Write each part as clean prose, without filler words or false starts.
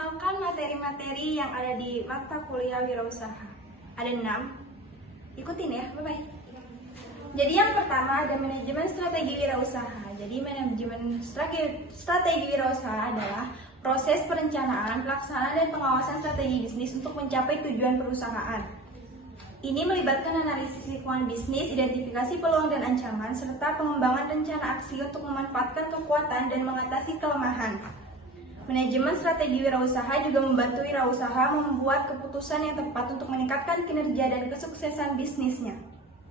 mengenalkan materi-materi yang ada di mata kuliah wirausaha. Ada 6. Ikutin ya, bye-bye. Jadi yang pertama ada manajemen strategi wirausaha. Jadi manajemen strategi wirausaha adalah proses perencanaan, pelaksanaan, dan pengawasan strategi bisnis untuk mencapai tujuan perusahaan. Ini melibatkan analisis lingkungan bisnis, identifikasi peluang dan ancaman, serta pengembangan rencana aksi untuk memanfaatkan kekuatan dan mengatasi kelemahan. Manajemen strategi wirausaha juga membantu wirausaha membuat keputusan yang tepat untuk meningkatkan kinerja dan kesuksesan bisnisnya.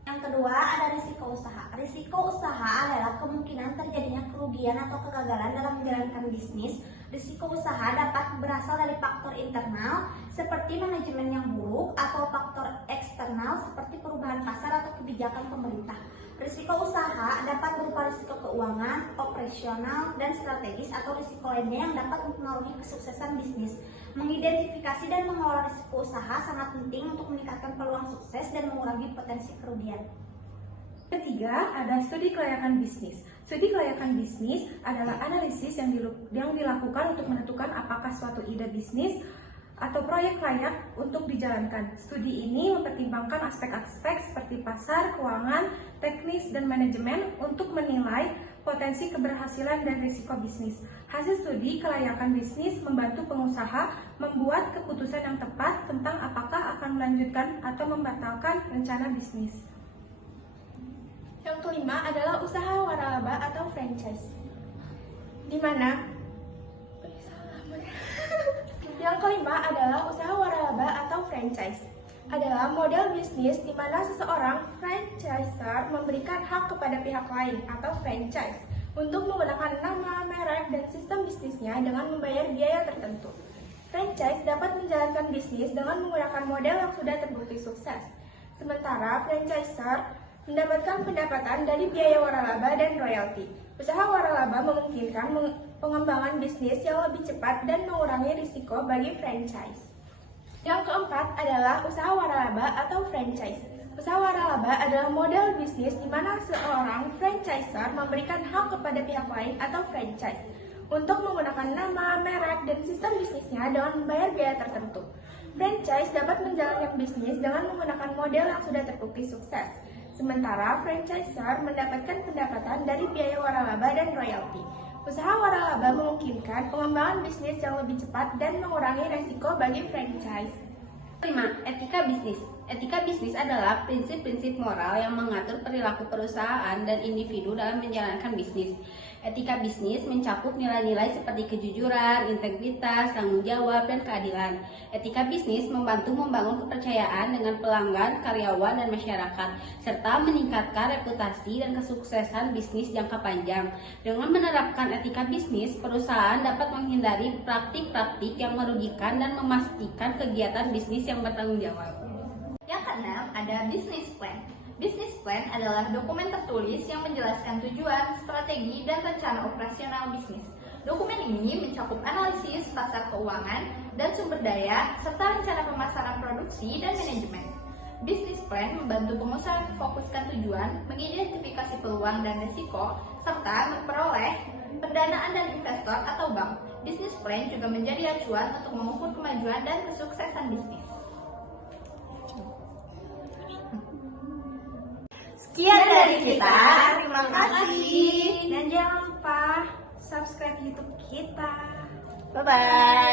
Yang kedua ada risiko usaha. Risiko usaha adalah kemungkinan terjadinya kerugian atau kegagalan dalam menjalankan bisnis. Risiko usaha dapat berasal dari faktor internal seperti manajemen yang buruk atau faktor eksternal seperti perubahan pasar atau kebijakan pemerintah. Risiko usaha dapat berupa risiko keuangan, operasional, dan strategis atau risiko lainnya yang dapat mempengaruhi kesuksesan bisnis. Mengidentifikasi dan mengelola risiko usaha sangat penting untuk meningkatkan peluang sukses dan mengurangi potensi kerugian. Ketiga, ada studi kelayakan bisnis. Studi kelayakan bisnis adalah analisis yang dilakukan untuk menentukan apakah suatu ide bisnis atau proyek layak untuk dijalankan. Studi ini mempertimbangkan aspek-aspek seperti pasar, keuangan, teknis, dan manajemen untuk menilai potensi keberhasilan dan risiko bisnis. Hasil studi kelayakan bisnis membantu pengusaha membuat keputusan yang tepat tentang apakah akan melanjutkan atau membatalkan rencana bisnis. Yang kelima adalah usaha waralaba atau franchise. Yang kelima adalah usaha waralaba atau franchise. Adalah model bisnis di mana seseorang franchisor memberikan hak kepada pihak lain atau franchise untuk menggunakan nama, merek, dan sistem bisnisnya dengan membayar biaya tertentu. Franchise dapat menjalankan bisnis dengan menggunakan model yang sudah terbukti sukses. Sementara franchisor mendapatkan pendapatan dari biaya waralaba dan royalti. Usaha waralaba memungkinkan pengembangan bisnis yang lebih cepat dan mengurangi risiko bagi franchise. Yang keempat adalah usaha waralaba atau franchise. Usaha waralaba adalah model bisnis di mana seorang franchisor memberikan hak kepada pihak lain atau franchise untuk menggunakan nama, merek, dan sistem bisnisnya dengan membayar biaya tertentu. Franchise dapat menjalankan bisnis dengan menggunakan model yang sudah terbukti sukses. Sementara franchisor mendapatkan pendapatan dari biaya waralaba dan royalti. Usaha waralaba memungkinkan pengembangan bisnis yang lebih cepat dan mengurangi resiko bagi franchise. 5. Etika bisnis. Etika bisnis adalah prinsip-prinsip moral yang mengatur perilaku perusahaan dan individu dalam menjalankan bisnis. Etika bisnis mencakup nilai-nilai seperti kejujuran, integritas, tanggung jawab, dan keadilan. Etika bisnis membantu membangun kepercayaan dengan pelanggan, karyawan, dan masyarakat, serta meningkatkan reputasi dan kesuksesan bisnis jangka panjang. Dengan menerapkan etika bisnis, perusahaan dapat menghindari praktik-praktik yang merugikan dan memastikan kegiatan bisnis yang bertanggung jawab. Yang keenam ada business plan. Business plan adalah dokumen tertulis yang menjelaskan tujuan, strategi, dan rencana operasional bisnis. Dokumen ini mencakup analisis pasar keuangan dan sumber daya, serta rencana pemasaran produksi dan manajemen. Business plan membantu pengusaha memfokuskan tujuan, mengidentifikasi peluang dan risiko, serta memperoleh pendanaan dan investor atau bank. Business plan juga menjadi acuan untuk mengukur kemajuan dan kesuksesan bisnis. Sekian dari kita, terima kasih. Dan jangan lupa subscribe YouTube kita. Bye-bye.